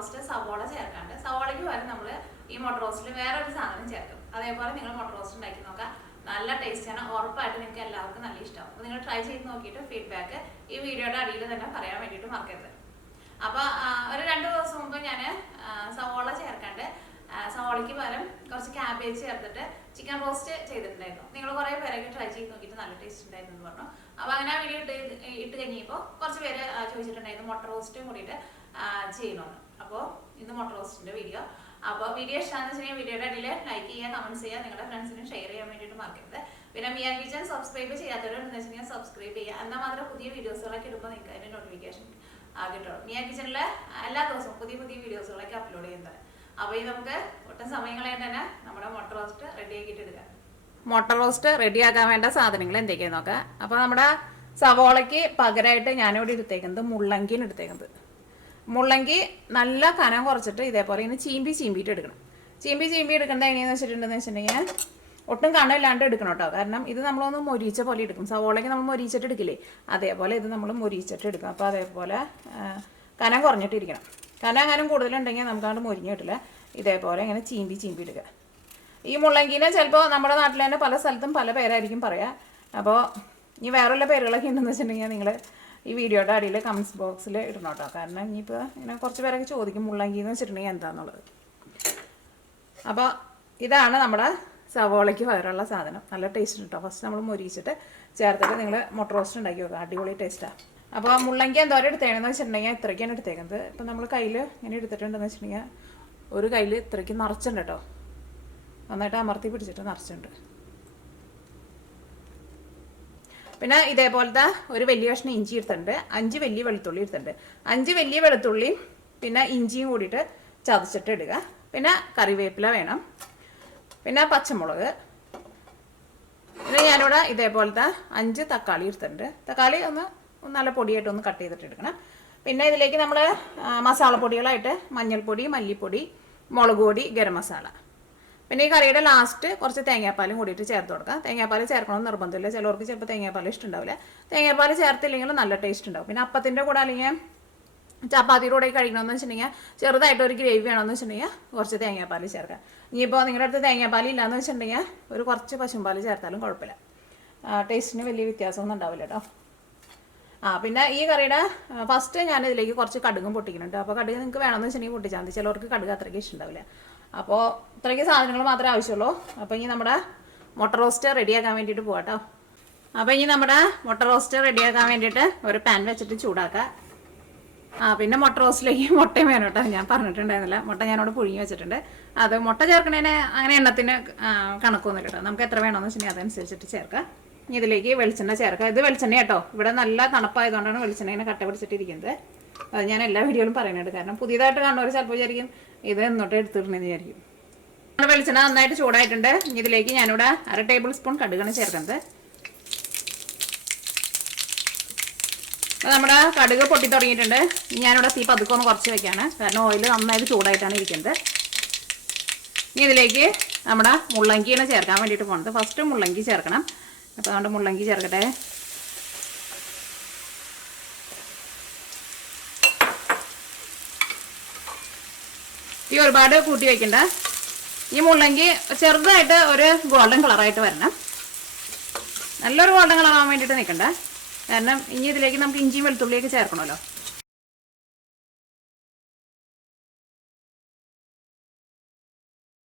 Roast സവോള ചേർക്കാണ്ട് സവോളയ്ക്ക് പകരം നമ്മൾ ഈ മുട്ട റോസ്റ്റിൽ വേറൊരു സാധനം ചേർക്കും. അതേപോലെ നിങ്ങൾ മുട്ട റോസ്റ്റ് ഉണ്ടാക്കി നോക്കാം. നല്ല ടേസ്റ്റാണ്. ഉറപ്പായിട്ട് നിങ്ങൾക്ക് എല്ലാവർക്കും നല്ല ഇഷ്ടമാവും. അപ്പോൾ നിങ്ങൾ ട്രൈ ചെയ്ത് നോക്കിയിട്ട് ഫീഡ്ബാക്ക് ഈ വീഡിയോയുടെ അടിയിൽ തന്നെ പറയാൻ വേണ്ടിയിട്ട് മറക്കരുത്. അപ്പോൾ ഒരു 2 ദിവസം മുമ്പ് ഞാൻ സവോള ചേർക്കാണ്ട് സവോളയ്ക്ക് പകരം കുറച്ച് ക്യാബേജ് ചേർത്തിട്ട് ചിക്കൻ റോസ്റ്റ് ചെയ്തിട്ടുണ്ടായിരുന്നു. നിങ്ങൾ കുറേ പേരൊക്കെ ട്രൈ ചെയ്ത് നോക്കിയിട്ട് നല്ല ടേസ്റ്റ് ഉണ്ടായിരുന്നു എന്ന് പറഞ്ഞു. അപ്പോൾ അങ്ങനെ ആ വീഡിയോ ഇട്ട് കഴിഞ്ഞപ്പോൾ കുറച്ച് പേര് ചോദിച്ചിട്ടുണ്ടായിരുന്നു മുട്ട റോസ്റ്റും കൂടിയിട്ട് ചെയ്യണമെന്ന്. അപ്പോൾ ഇന്ന് മുട്ട റോസ്റ്റിൻ്റെ വീഡിയോ. അപ്പോൾ വീഡിയോ ഇഷ്ടമാണെന്ന് വെച്ചാൽ വീഡിയോയുടെ അടിയിൽ ലൈക്ക് ചെയ്യുക, കമൻറ്റ്സ് ചെയ്യുക, നിങ്ങളുടെ ഫ്രണ്ട്സിനും ഷെയർ ചെയ്യാൻ വേണ്ടിയിട്ട് മറക്കരുത്. പിന്നെ മിയ കിച്ചൻ സബ്സ്ക്രൈബ് ചെയ്യാത്തവരുണ്ടെന്ന് വെച്ചാൽ സബ്സ്ക്രൈബ് ചെയ്യുക. എന്നാൽ മാത്രമേ പുതിയ വീഡിയോസുകളൊക്കെ ഇടുമ്പോൾ നിങ്ങൾക്ക് അതിൻ്റെ നോട്ടിഫിക്കേഷൻ കിട്ടുള്ളൂ. മിയ കിച്ചണിൽ എല്ലാ ദിവസവും പുതിയ വീഡിയോസുകളൊക്കെ അപ്ലോഡ് ചെയ്യുന്നത്. അപ്പോൾ ഈ നമുക്ക് ഒട്ടും സമയം കളയാണ്ട് തന്നെ നമ്മുടെ മുട്ട റോസ്റ്റ് റെഡിയാക്കിയിട്ട് എടുക്കാം. മുട്ട റോസ്റ്റ് റെഡിയാക്കാൻ വേണ്ട സാധനങ്ങൾ എന്തൊക്കെയാന്ന് നോക്കാം. അപ്പോൾ നമ്മുടെ സവോളയ്ക്ക് പകരമായിട്ട് ഞാനിവിടെ എടുത്തേക്കുന്നത് മുള്ളങ്കിയാണ് എടുത്തേക്കുന്നത്. മുള്ളങ്കി നല്ല കനം കുറച്ചിട്ട് ഇതേപോലെ ഇങ്ങനെ ചീമ്പിയിട്ട് എടുക്കണം. ചീമ്പി എടുക്കേണ്ടത് എങ്ങനെയാണെന്ന് വെച്ചിട്ടുണ്ടെങ്കിൽ ഒട്ടും കണമില്ലാണ്ട് എടുക്കണം കേട്ടോ. കാരണം ഇത് നമ്മളൊന്ന് മൊരിച്ച പോലെ എടുക്കും. സവോളയ്ക്ക് നമ്മൾ മൊരിച്ചിട്ട് എടുക്കില്ലേ, അതേപോലെ ഇത് നമ്മൾ മൊരിച്ചിട്ട് എടുക്കും. അപ്പോൾ അതേപോലെ കനം കുറഞ്ഞിട്ടിരിക്കണം. കനം കൂടുതലുണ്ടെങ്കിൽ നമുക്കത് മൊരിഞ്ഞ് കിട്ടില്ല. ഇതേപോലെ ഇങ്ങനെ ചീമ്പി എടുക്കുക. ഈ മുള്ളങ്കിനെ ചിലപ്പോൾ നമ്മുടെ നാട്ടിൽ തന്നെ പല സ്ഥലത്തും പല പേരായിരിക്കും പറയുക. അപ്പോൾ ഇനി വേറെയുള്ള പേരുകളൊക്കെ ഉണ്ടെന്ന് വെച്ചിട്ടുണ്ടെങ്കിൽ നിങ്ങൾ ഈ വീഡിയോയുടെ അടിയിൽ കമൻസ് ബോക്സിൽ ഇടണം കേട്ടോ. കാരണം ഇനിയിപ്പോൾ ഇങ്ങനെ കുറച്ച് പേരൊക്കെ ചോദിക്കും മുള്ളങ്കി എന്ന് വെച്ചിട്ടുണ്ടെങ്കിൽ എന്താണെന്നുള്ളത്. അപ്പോൾ ഇതാണ് നമ്മുടെ സവോളയ്ക്ക് പകരമുള്ള സാധനം. നല്ല ടേസ്റ്റ് കേട്ടോ. ഫസ്റ്റ് നമ്മൾ മൊരിച്ചിട്ട് ചേർത്തിട്ട് നിങ്ങൾ മുട്ട റോസ്റ്റ് ഉണ്ടാക്കി വെക്കുക. അടിപൊളി ടേസ്റ്റാണ്. അപ്പോൾ മുള്ളങ്കി എന്തോരം എടുത്തേക്കണമെന്ന് വെച്ചിട്ടുണ്ടെങ്കിൽ ഇത്രയ്ക്കാണ് എടുത്തേക്കുന്നത്. ഇപ്പം നമ്മൾ കയ്യിൽ ഇങ്ങനെ എടുത്തിട്ടുണ്ടെന്ന് വെച്ചിട്ടുണ്ടെങ്കിൽ ഒരു കയ്യിൽ ഇത്രയ്ക്ക് നിറച്ചുണ്ട് കേട്ടോ. നന്നായിട്ട് അമർത്തി പിടിച്ചിട്ട് നിറച്ചുണ്ട്. പിന്നെ ഇതേപോലത്തെ ഒരു വലിയ കഷ്ണം ഇഞ്ചി എടുത്തിട്ടുണ്ട്. 5 വലിയ വെളുത്തുള്ളി എടുത്തിട്ടുണ്ട്. 5 വലിയ വെളുത്തുള്ളിയും പിന്നെ ഇഞ്ചിയും കൂടിയിട്ട് ചതച്ചിട്ട് ഇടുക. പിന്നെ കറിവേപ്പില വേണം. പിന്നെ പച്ചമുളക്. പിന്നെ ഞാനിവിടെ ഇതേപോലത്തെ 5 തക്കാളി എടുത്തിട്ടുണ്ട്. തക്കാളി ഒന്ന് നല്ല പൊടിയായിട്ട് ഒന്ന് കട്ട് ചെയ്തിട്ട് എടുക്കണം. പിന്നെ ഇതിലേക്ക് നമ്മൾ മസാലപ്പൊടികളായിട്ട് മഞ്ഞൾപ്പൊടി, മല്ലിപ്പൊടി, മുളക് പൊടി, ഗരം മസാല. പിന്നെ ഈ കറിയുടെ ലാസ്റ്റ് കുറച്ച് തേങ്ങാപ്പാലും കൂടിയിട്ട് ചേർത്ത് കൊടുക്കുക. തേങ്ങാപ്പാൽ ചേർക്കണമെന്ന് നിർബന്ധമില്ല. ചിലവർക്ക് ചിലപ്പോൾ തേങ്ങാപ്പാൽ ഇഷ്ടമുണ്ടാവില്ല. തേങ്ങാപ്പാൽ ചേർത്തില്ലെങ്കിൽ നല്ല ടേസ്റ്റ് ഉണ്ടാവും. പിന്നെ അപ്പത്തിൻ്റെ കൂടെ അല്ലെങ്കിൽ ചപ്പാത്തിയുടെ കൂടെ കഴിക്കണമെന്ന് വെച്ചിട്ടുണ്ടെങ്കിൽ ചെറുതായിട്ട് ഒരു ഗ്രേവി വേണമെന്ന് വെച്ചിട്ടുണ്ടെങ്കിൽ കുറച്ച് തേങ്ങാപ്പാൽ ചേർക്കുക. ഇനിയിപ്പോൾ നിങ്ങളുടെ അടുത്ത് തേങ്ങാപ്പാൽ ഇല്ലയെന്ന് വെച്ചിട്ടുണ്ടെങ്കിൽ ഒരു കുറച്ച് പശുമ്പാൽ ചേർത്താലും കുഴപ്പമില്ല. ടേസ്റ്റിന് വലിയ വ്യത്യാസമൊന്നും ഉണ്ടാവില്ല കേട്ടോ. പിന്നെ ഈ കറിയുടെ ഫസ്റ്റ് ഞാൻ ഇതിലേക്ക് കുറച്ച് കടുകും പൊട്ടിക്കുന്നുണ്ട്. അപ്പോൾ കടുക് നിങ്ങൾക്ക് വേണമെന്ന് വെച്ചിട്ടുണ്ടെങ്കിൽ പൊട്ടിച്ചാൽ മതി. ചിലവർക്ക് കടുക് അത്രയ്ക്ക് ഇഷ്ടമുണ്ടാവില്ല. അപ്പോൾ ഇത്രയ്ക്ക് സാധനങ്ങൾ മാത്രമേ ആവശ്യമുള്ളൂ. അപ്പോൾ ഇനി നമ്മുടെ മുട്ട റോസ്റ്റ് റെഡിയാക്കാൻ വേണ്ടിയിട്ട് പോകാം കേട്ടോ. അപ്പോൾ ഇനി നമ്മുടെ മുട്ട റോസ്റ്റ് റെഡിയാക്കാൻ വേണ്ടിയിട്ട് ഒരു പാൻ വെച്ചിട്ട് ചൂടാക്കുക. പിന്നെ മുട്ട റോസ്റ്റിലേക്ക് മുട്ടയും വേണം കേട്ടോ. ഞാൻ പറഞ്ഞിട്ടുണ്ടായിരുന്നില്ല. മുട്ട ഞാനവിടെ പുഴുങ്ങി വെച്ചിട്ടുണ്ട്. അത് മുട്ട ചേർക്കണേന് അങ്ങനെ എണ്ണത്തിന് കണക്കൊന്നും കേട്ടോ. നമുക്ക് എത്ര വേണമെന്ന് വെച്ചിട്ടുണ്ടെങ്കിൽ അതനുസരിച്ചിട്ട് ചേർക്കാം. ഇനി ഇതിലേക്ക് വെളിച്ചെണ്ണ ചേർക്കുക. ഇത് വെളിച്ചെണ്ണ കേട്ടോ. ഇവിടെ നല്ല തണുപ്പായതുകൊണ്ടാണ് വെളിച്ചെണ്ണ ഇങ്ങനെ കട്ട പിടിച്ചിട്ടിരിക്കുന്നത്. അത് ഞാൻ എല്ലാ വീഡിയോയിലും പറയുന്നുണ്ട്. കാരണം പുതിയതായിട്ട് കാണുന്നവർ ചിലപ്പോൾ വിചാരിക്കും ഇത് എന്നോട്ട് എടുത്തിട്ടുണ്ടെന്ന് വിചാരിക്കും. വെളിച്ചെണ്ണ നന്നായിട്ട് ചൂടായിട്ടുണ്ട്. ഇതിലേക്ക് ഞാനിവിടെ 1/2 ടേബിൾ സ്പൂൺ കടുകാണ് ചേർക്കുന്നത്. അപ്പോൾ നമ്മുടെ കടുക് പൊട്ടി തുടങ്ങിയിട്ടുണ്ട്. ഞാനിവിടെ തീ പതുക്കെ ഒന്ന് കുറച്ച് വെക്കാണ്. കാരണം ഓയിൽ നന്നായിട്ട് ചൂടായിട്ടാണ് ഇരിക്കുന്നത്. ഇനി ഇതിലേക്ക് നമ്മുടെ മുള്ളങ്കിയാണ് ചേർക്കാൻ വേണ്ടിയിട്ട് പോകുന്നത്. ഫസ്റ്റ് മുള്ളങ്കി ചേർക്കണം. അപ്പോൾ നമ്മുടെ മുള്ളങ്കി ചേർക്കട്ടെ. ഈ ഒരുപാട് കൂട്ടി വയ്ക്കണ്ട. ഈ മുള്ളങ്കി ചെറുതായിട്ട് ഒരു ഗോൾഡൻ കളറായിട്ട് വരണം. നല്ലൊരു ഗോൾഡൻ കളറാകാൻ വേണ്ടിയിട്ട് നിൽക്കണ്ട. കാരണം ഇനി ഇതിലേക്ക് നമുക്ക് ഇഞ്ചിയും വെളുത്തുള്ളിയൊക്കെ ചേർക്കണമല്ലോ.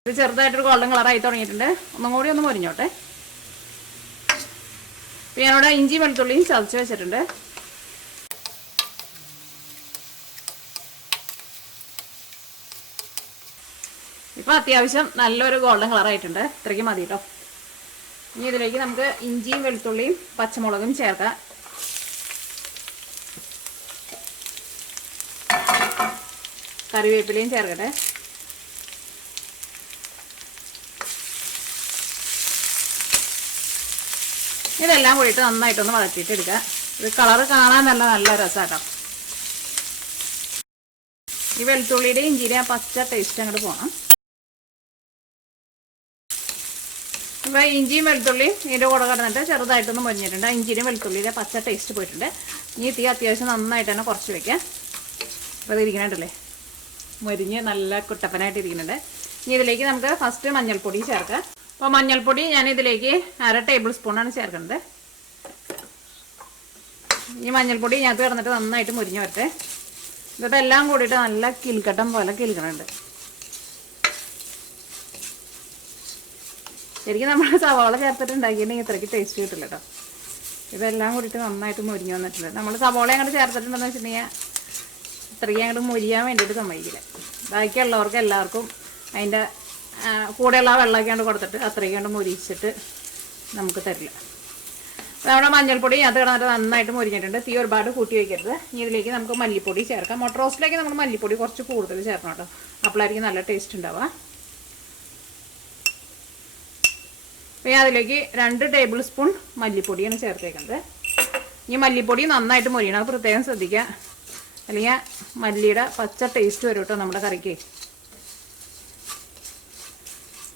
ഇത് ചെറുതായിട്ടൊരു ഗോൾഡൻ കളറായി തുടങ്ങിയിട്ടുണ്ട്. ഒന്നും കൂടി ഒന്ന് മൊരിഞ്ഞോട്ടെ. പിന്നെ ഞാനിവിടെ ഇഞ്ചിയും വെളുത്തുള്ളിയും ചതച്ച് വെച്ചിട്ടുണ്ട്. ഇപ്പോൾ അത്യാവശ്യം നല്ലൊരു ഗോൾഡൻ കളറായിട്ടുണ്ട്. ഇത്രയ്ക്ക് മതി കേട്ടോ. ഇനി ഇതിലേക്ക് നമുക്ക് ഇഞ്ചിയും വെളുത്തുള്ളിയും പച്ചമുളകും ചേർക്കാം. കറിവേപ്പിലയും ചേർക്കട്ടെ. ഇതെല്ലാം കൂടിയിട്ട് നന്നായിട്ടൊന്ന് വഴറ്റിയിട്ട് എടുക്കുക. ഇത് കളറ് കാണാൻ നല്ല രസമാട്ടോ. ഈ വെളുത്തുള്ളിയുടെ ഇഞ്ചിയുടെ ആ പച്ച ടേസ്റ്റ് അങ്ങോട്ട് പോകണം. ഇപ്പോൾ ഇഞ്ചിയും വെളുത്തുള്ളിയും ഇതിൻ്റെ കൂടെ കിടന്നിട്ട് ചെറുതായിട്ടൊന്ന് മൊരിഞ്ഞിട്ടുണ്ട്. ഇഞ്ചിയും വെളുത്തുള്ളിയുടെ പച്ച ടേസ്റ്റ് പോയിട്ടുണ്ട്. ഇനി തീ അത്യാവശ്യം നന്നായിട്ട് തന്നെ കുറച്ച് വയ്ക്കാം. അപ്പോൾ ഇതിരിക്കണുണ്ടല്ലേ. മുരിഞ്ഞ് നല്ല കുട്ടപ്പനായിട്ടിരിക്കുന്നുണ്ട്. ഇനി ഇതിലേക്ക് നമുക്ക് ഫസ്റ്റ് മഞ്ഞൾപ്പൊടി ചേർക്കാം. അപ്പോൾ മഞ്ഞൾപ്പൊടി ഞാൻ ഇതിലേക്ക് 1/2 ടേബിൾ സ്പൂണാണ് ചേർക്കുന്നത്. ഈ മഞ്ഞൾപ്പൊടി ഞാൻ കിടന്നിട്ട് നന്നായിട്ട് മുരിഞ്ഞ് വരട്ടെ. ഇതെല്ലാം കൂടിയിട്ട് നല്ല കിൽക്കട്ടം പോലെ കിൽക്കണുണ്ട്. ശരിക്കും നമ്മൾ സവാള ചേർത്തിട്ട് ഉണ്ടാക്കിയിട്ടുണ്ടെങ്കിൽ ഇത്രയ്ക്ക് ടേസ്റ്റ് കിട്ടില്ല കേട്ടോ. ഇതെല്ലാം കൂടിയിട്ട് നന്നായിട്ട് മുരിഞ്ഞ് വന്നിട്ടുണ്ട്. നമ്മൾ സവാള അങ്ങോട്ട് ചേർത്തിട്ടുണ്ടെന്ന് വെച്ചിട്ടുണ്ടെങ്കിൽ ഇത്രയ്ക്ക് അങ്ങോട്ട് മുരിയാൻ വേണ്ടിയിട്ട് സമ്മതിക്കില്ല. ബാക്കിയുള്ളവർക്ക് എല്ലാവർക്കും അതിൻ്റെ കൂടെയുള്ള വെള്ളമൊക്കെ കൊണ്ട് കൊടുത്തിട്ട് അത്രയ്ക്ക് കൊണ്ട് മുരിച്ചിട്ട് നമുക്ക് തരില്ല. അപ്പോൾ നമ്മുടെ മഞ്ഞൾപ്പൊടി അത് കിടന്നിട്ട് നന്നായിട്ട് മുരിഞ്ഞിട്ടുണ്ട്. തീ ഒരുപാട് കൂട്ടി വയ്ക്കരുത്. ഇനി ഇതിലേക്ക് നമുക്ക് മല്ലിപ്പൊടി ചേർക്കാം. മുട്ട റോസ്റ്റിലേക്ക് നമ്മൾ മല്ലിപ്പൊടി കുറച്ച് കൂടുതൽ ചേർക്കണം കേട്ടോ. അപ്പോഴായിരിക്കും നല്ല ടേസ്റ്റ് ഉണ്ടാവുക. അപ്പോൾ അതിലേക്ക് 2 ടേബിൾ സ്പൂൺ മല്ലിപ്പൊടിയാണ് ചേർത്തേക്കുന്നത്. ഈ മല്ലിപ്പൊടി നന്നായിട്ട് മുരിയണം. അത് പ്രത്യേകം ശ്രദ്ധിക്കുക, അല്ലെങ്കിൽ മല്ലിയുടെ പച്ച ടേസ്റ്റ് വരും കേട്ടോ നമ്മുടെ കറിക്ക്.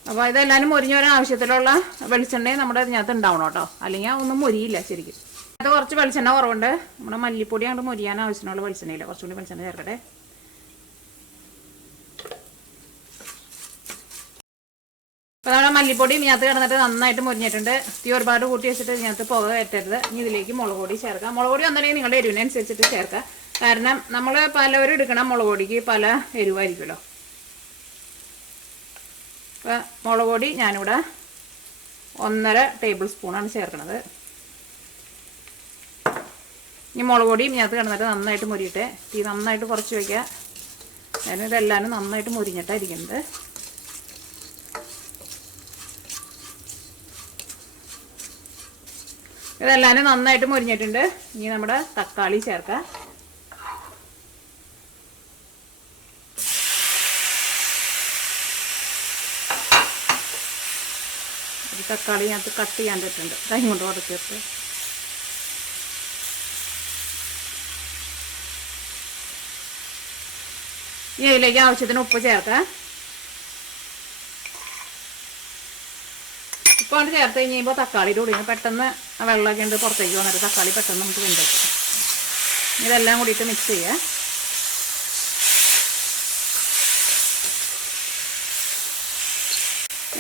അപ്പോൾ ഇതെല്ലാവരും മുരിഞ്ഞ് വരാൻ ആവശ്യത്തിലുള്ള വെളിച്ചെണ്ണയും നമ്മുടെ ഇതിനകത്ത് ഉണ്ടാവണം കേട്ടോ, അല്ലെങ്കിൽ ഒന്നും മുരിയില്ല ശരിക്കും. അത് കുറച്ച് വെളിച്ചെണ്ണ കുറവുണ്ട്. നമ്മുടെ മല്ലിപ്പൊടി അങ്ങോട്ട് മുരിയാൻ ആവശ്യത്തിനുള്ള വെളിച്ചെണ്ണയില്ല. കുറച്ചുകൂടി വെളിച്ചെണ്ണ ചേർക്കട്ടെ. അപ്പോൾ നമ്മുടെ മല്ലിപ്പൊടി ഇതിനകത്ത് കിടന്നിട്ട് നന്നായിട്ട് മുരിഞ്ഞിട്ടുണ്ട്. തീ ഒരുപാട് കൂട്ടി വെച്ചിട്ട് ഇതിനകത്ത് പുക കയറ്റരുത്. ഇനി ഇതിലേക്ക് മുളക് പൊടി ചേർക്കാം. മുളക് പൊടി ഒന്നല്ലെങ്കിൽ നിങ്ങളുടെ എരിവിനനുസരിച്ചിട്ട് ചേർക്കാം. കാരണം നമ്മൾ പലവരും എടുക്കണം മുളക് പൊടിക്ക് പല എരിവായിരിക്കുമല്ലോ. അപ്പോൾ മുളക് പൊടി ഞാനിവിടെ 1.5 ടേബിൾ സ്പൂണാണ് ചേർക്കുന്നത്. ഇനി മുളക് പൊടിയും ഇതിനകത്ത് കിടന്നിട്ട് നന്നായിട്ട് മുരിയട്ടെ. തീ നന്നായിട്ട് കുറച്ച് വയ്ക്കുക. കാരണം ഇതെല്ലാവരും നന്നായിട്ട് മുരിഞ്ഞിട്ടായിരിക്കുന്നത്. ഇതെല്ലാവരും നന്നായിട്ട് മുരിഞ്ഞിട്ടുണ്ട്. ഇനി നമ്മുടെ തക്കാളി ചേർക്കാം. തക്കാളി ഞങ്ങൾക്ക് കട്ട് ചെയ്യാൻ പറ്റുന്നുണ്ട്. കൈ കൊണ്ട് ഉടച്ചിട്ട് ഇനി ഇതിലേക്ക് ആവശ്യത്തിന് ഉപ്പ് ചേർക്കാം. ഉപ്പാണ് ചേർത്ത് കഴിഞ്ഞപ്പോൾ തക്കാളിയുടെ കൂടി പെട്ടെന്ന് വെള്ളമൊക്കെ ഉണ്ട് പുറത്തേക്ക് വന്നിട്ട് തക്കാളി പെട്ടെന്ന് നമുക്ക് വെന്തെടുക്കാം. ഇതെല്ലാം കൂടിയിട്ട് മിക്സ് ചെയ്യുക.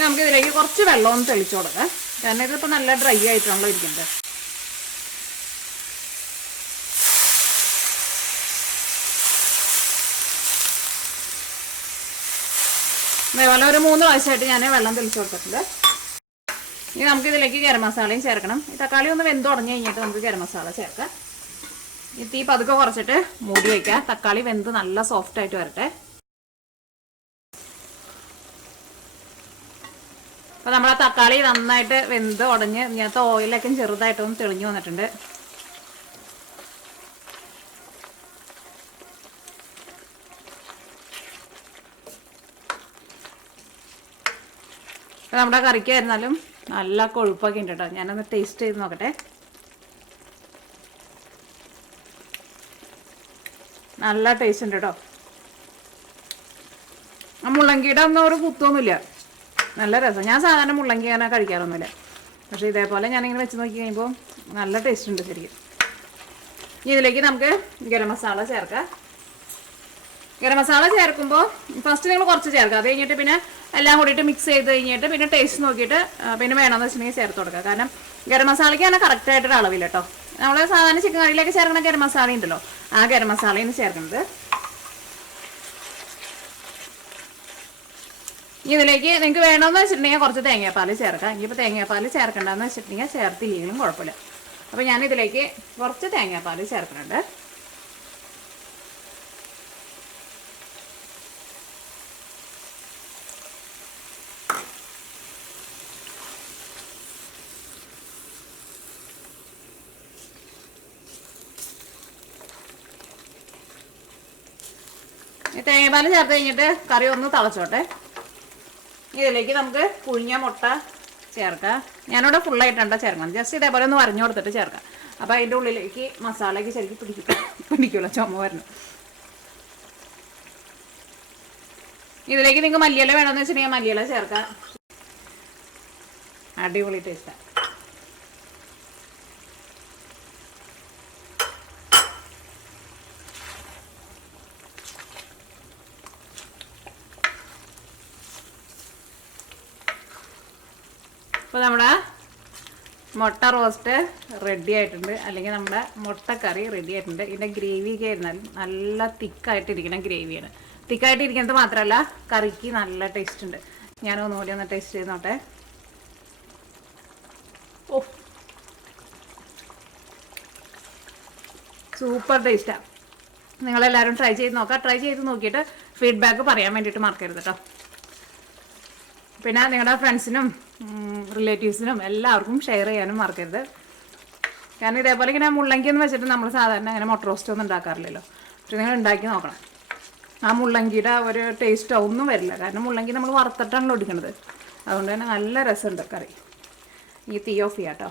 നമുക്ക് ഇതിലേക്ക് കുറച്ച് വെള്ളം ഒന്ന് തെളിച്ചു കൊടുക്കാം. കാരണം ഇതിപ്പോൾ നല്ല ഡ്രൈ ആയിട്ടാണല്ലോ ഇരിക്കുന്നത്. അതേപോലെ ഒരു 3 പ്രാവശ്യമായിട്ട് ഞാൻ വെള്ളം തെളിച്ചു കൊടുത്തിട്ടുണ്ട്. ഇനി നമുക്കിതിലേക്ക് ഗരം മസാലയും ചേർക്കണം. ഈ തക്കാളി ഒന്ന് വെന്ത് തുടങ്ങി കഴിഞ്ഞിട്ട് നമുക്ക് ഗരം മസാല ചേർക്കാം. ഈ തീ പതുക്കെ കുറച്ചിട്ട് മൂടി വയ്ക്കുക. തക്കാളി വെന്ത് നല്ല സോഫ്റ്റ് ആയിട്ട് വരട്ടെ. അപ്പോൾ നമ്മളെ തക്കാളി നന്നായിട്ട് വെന്ത് ഉടഞ്ഞ് ഇങ്ങനത്തെ ഓയിലൊക്കെ ചെറുതായിട്ടൊന്ന് തെളിഞ്ഞു വന്നിട്ടുണ്ട്. അപ്പോൾ നമ്മുടെ കറിക്കായിരുന്നാലും നല്ല കൊഴുപ്പൊക്കെ ഉണ്ട് കേട്ടോ. ഞാനൊന്ന് ടേസ്റ്റ് ചെയ്ത് നോക്കട്ടെ. നല്ല ടേസ്റ്റ് ഉണ്ട് കേട്ടോ. ആ മുള്ളങ്കിയുടെ ഒന്നും ഒരു കുത്തൊന്നുമില്ല. നല്ല രസം. ഞാൻ സാധാരണ മുള്ളങ്കി അങ്ങനെ കഴിക്കാറൊന്നുമില്ല. പക്ഷേ ഇതേപോലെ ഞാനിങ്ങനെ വെച്ച് നോക്കി കഴിയുമ്പോൾ നല്ല ടേസ്റ്റ് ഉണ്ട് ശരിക്കും. ഇനി ഇതിലേക്ക് നമുക്ക് ഗരം മസാല ചേർക്കാം. ഗരം മസാല ചേർക്കുമ്പോൾ ഫസ്റ്റ് നിങ്ങൾ കുറച്ച് ചേർക്കുക. അത് കഴിഞ്ഞിട്ട് പിന്നെ എല്ലാം കൂടിയിട്ട് മിക്സ് ചെയ്ത് കഴിഞ്ഞിട്ട് പിന്നെ ടേസ്റ്റ് നോക്കിയിട്ട് പിന്നെ വേണമെന്ന് വെച്ചിട്ടുണ്ടെങ്കിൽ ചേർത്ത് കൊടുക്കുക. കാരണം ഗരം മസാലയ്ക്ക് തന്നെ കറക്റ്റായിട്ടൊരു അളവില്ല കേട്ടോ. നമ്മൾ സാധാരണ ചിക്കൻ കറിയിലേക്ക് ചേർക്കുന്ന ഗരം മസാല ഉണ്ടല്ലോ, ആ ഗരം മസാലയാണ് ചേർക്കുന്നത്. ഇതിലേക്ക് നിങ്ങൾക്ക് വേണമെന്ന് വെച്ചിട്ടുണ്ടെങ്കിൽ കുറച്ച് തേങ്ങാപ്പാൽ ചേർക്കാം. ഇനിയിപ്പോൾ തേങ്ങാപ്പാൽ ചേർക്കണ്ടെന്ന് വെച്ചിട്ടുണ്ടെങ്കിൽ ചേർത്തില്ലെങ്കിലും കുഴപ്പമില്ല. അപ്പോൾ ഞാനിതിലേക്ക് കുറച്ച് തേങ്ങാപ്പാൽ ചേർക്കുന്നുണ്ട്. തേങ്ങാപ്പാൽ ചേർത്ത് കഴിഞ്ഞിട്ട് കറി ഒന്ന് തിളച്ചോട്ടെ. ഇതിലേക്ക് നമുക്ക് പുഴുങ്ങിയ മുട്ട ചേർക്കാം. ഞാനിവിടെ ഫുള്ളായിട്ടാണ് ചേർക്കണം. ജസ്റ്റ് ഇതേപോലെ ഒന്ന് വരഞ്ഞു കൊടുത്തിട്ട് ചേർക്കാം. അപ്പോൾ അതിൻ്റെ ഉള്ളിലേക്ക് മസാലയ്ക്ക് ശരിക്കും പിടിക്കുമല്ലോ, ചുമ വരണം. ഇതിലേക്ക് നിങ്ങൾക്ക് മല്ലിയില വേണമെന്ന് വെച്ചിട്ടുണ്ടെങ്കിൽ മല്ലിയില ചേർക്കാം. അടിപൊളി ടേസ്റ്റാണ്. അപ്പോൾ നമ്മുടെ മുട്ട റോസ്റ്റ് റെഡി ആയിട്ടുണ്ട്, അല്ലെങ്കിൽ നമ്മുടെ മുട്ടക്കറി റെഡി ആയിട്ടുണ്ട്. ഇതിൻ്റെ ഗ്രേവിയൊക്കെ ആയിരുന്നാൽ നല്ല തിക്കായിട്ടിരിക്കുന്ന ഗ്രേവിയാണ്. തിക്കായിട്ടിരിക്കുന്നത് മാത്രമല്ല കറിക്ക് നല്ല ടേസ്റ്റ് ഉണ്ട്. ഞാനൊന്നുകൂടി ഒന്ന് ടേസ്റ്റ് ചെയ്ത് നോട്ടെ. ഓ, സൂപ്പർ ടേസ്റ്റാണ്. നിങ്ങളെല്ലാവരും ട്രൈ ചെയ്ത് നോക്കാം. ട്രൈ ചെയ്ത് നോക്കിയിട്ട് ഫീഡ്ബാക്ക് പറയാൻ വേണ്ടിയിട്ട് മറക്കരുത് കേട്ടോ. പിന്നെ നിങ്ങളുടെ ഫ്രണ്ട്സിനും റിലേറ്റീവ്സിനും എല്ലാവർക്കും ഷെയർ ചെയ്യാനും മറക്കരുത്. കാരണം ഇതേപോലെ ഇങ്ങനെ മുള്ളങ്കി എന്ന് വെച്ചിട്ട് നമ്മൾ സാധാരണ അങ്ങനെ മുട്ട റോസ്റ്റ് ഒന്നും ഉണ്ടാക്കാറില്ലല്ലോ. പക്ഷെ നിങ്ങൾ ഉണ്ടാക്കി നോക്കണം. ആ മുള്ളങ്കിയുടെ ഒരു ടേസ്റ്റോ ഒന്നും വരില്ല. കാരണം മുള്ളങ്കി നമ്മൾ വറുത്തിട്ടാണല്ലോ എടുക്കുന്നത്. അതുകൊണ്ട് തന്നെ നല്ല രസമുണ്ട് കറി. ഈ തീ ഓഫ് ചെയ്യാം കേട്ടോ.